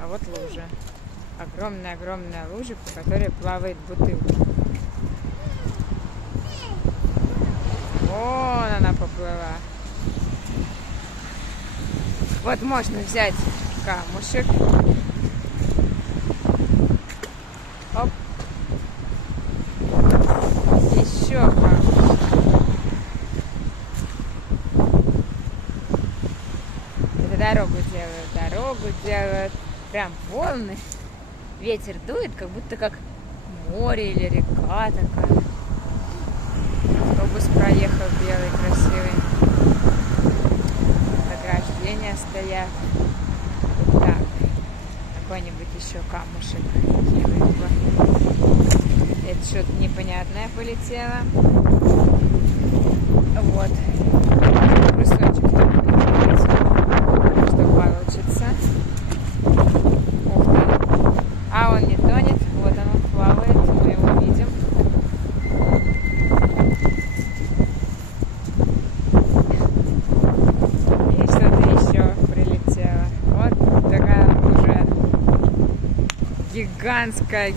А вот лужа. Огромная-огромная лужа, по которой плавает бутылка. Вон она поплыла. Вот можно взять камушек. Оп. Еще камушек. Это дорогу делают. Прям волны. Ветер дует, как будто как море или река такая. Автобус проехал белый, красивый. Ограждения стоят. Так, какой-нибудь еще камушек. Это что-то непонятное полетело. Вот. Кусочек что получится. Ух ты. А он не тонет. Вот он плавает. Мы его видим. И что-то еще прилетело. Вот такая уже гигантская